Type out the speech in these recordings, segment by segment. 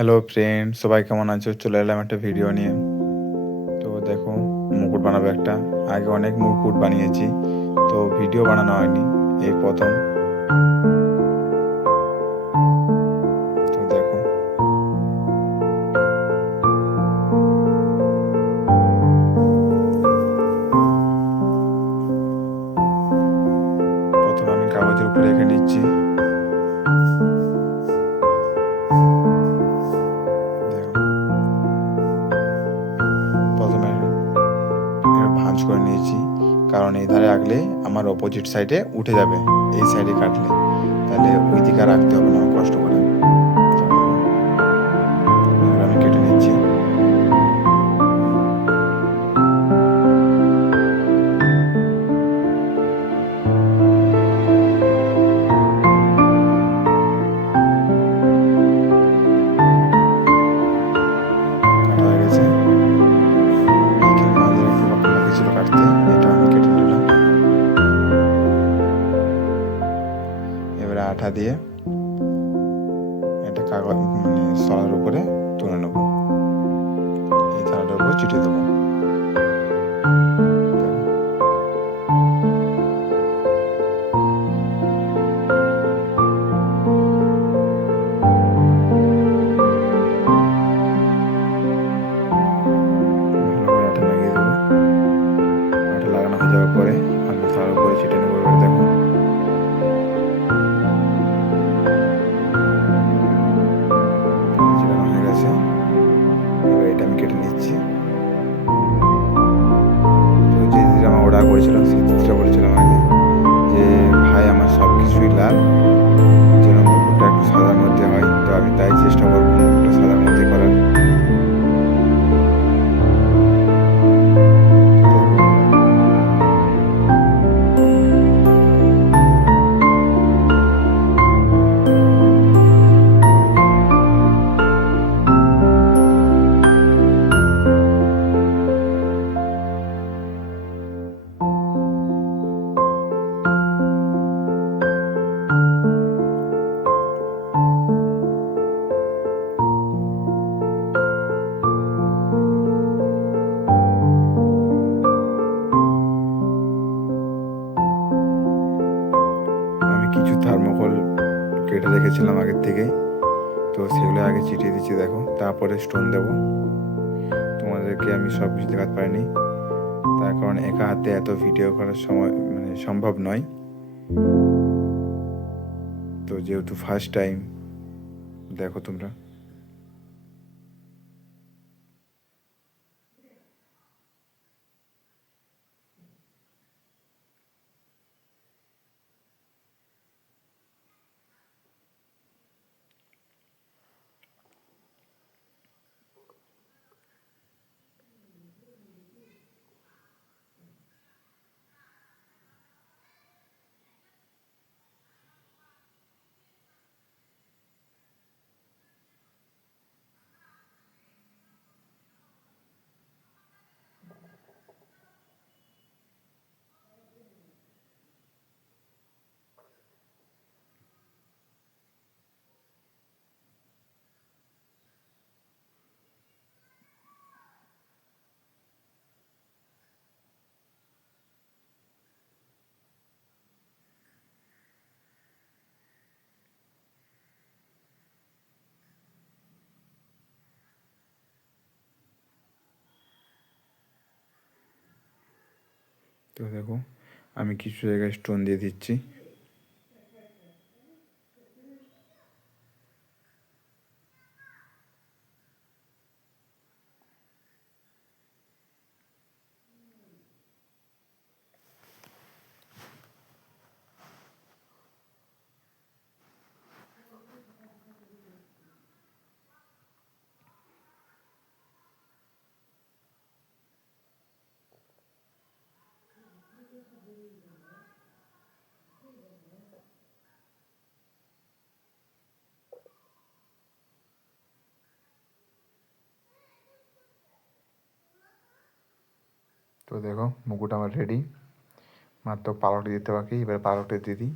Hello friend, সবাই কেমন আছো? চলে এলাম একটা ভিডিও নিয়ে। তো দেখো, মুকুট বানাবো একটা। আগে অনেক মুকুট বানিয়েছি, তো ভিডিও বানানো হয়নি, এই প্রথম। তো দেখো, প্রথমে আমি কাগজের উপরে রেখে নিচ্ছি। দেখো, প্রথমে ভাঁজ করে নিয়েছি, কারণ এই ধারে রাখলে আমার অপোজিট সাইডে উঠে যাবে। এই সাইডে কাটলে তাহলে ওই দিকে আর রাখতে হবে না কষ্ট করে। তো দেখো, এবার আমি কেটে নিচ্ছি। কাটা হয়ে গেছে। এইখানে মাঝে একটু বাকি ছিল কাটতে, এটা আমি কেটে নিলাম। এবারে আঠা দিয়ে এটা কাগজ সলার উপরে তুলে নেব, এই থালাটার উপর চিটিয়ে দেবো। ভালো করে আঠা লাগিয়ে দেবো। আঠা লাগানো হয়ে যাওয়ার পরে আমি থালার উপরে চিটিয়ে নেবো। এবার দেখো, চিটানো হয়ে গেছে। এবার এটা আমি কেটে নিচ্ছি। তো যে দিদিটা আমার অর্ডার করেছিল, সেই দিদিটা বলেছিলাম আগে যে ভাই আমার সব কিছুই লাল, যেন মুকুটটা একটু সাদার মধ্যে হয়। তো আমি তাই চেষ্টা করবো মুকুটটা সাদার মধ্যে করার। আমি কিছু থার্মোকল কেটে রেখেছিলাম আগের থেকে, তো সেগুলো আগে চিটিয়ে দিচ্ছি। দেখো, তারপরে স্টোন দেবো। তোমাদেরকে আমি সব কিছু দেখাতে পারিনি, তার কারণ একা হাতে এত ভিডিও করার সময় সম্ভব নয়। তো যেহেতু ফার্স্ট টাইম, দেখো তোমরা। তো দেখো, আমি কিছু জায়গায় স্টোন দিয়ে দিচ্ছি। তো দেখো, মুকুট আমার রেডি, মাত্র পালকটা দিতে বাকি। এবার পালকটা দিয়ে দিই।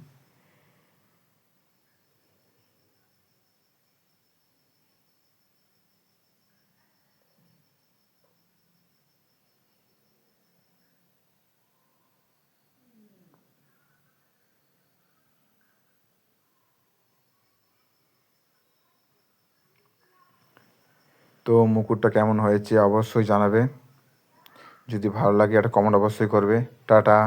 তো মুকুটটা কেমন হয়েছে অবশ্যই জানাবে। যদি ভালো লাগে একটা কমেন্ট অবশ্যই করবে। টাটা।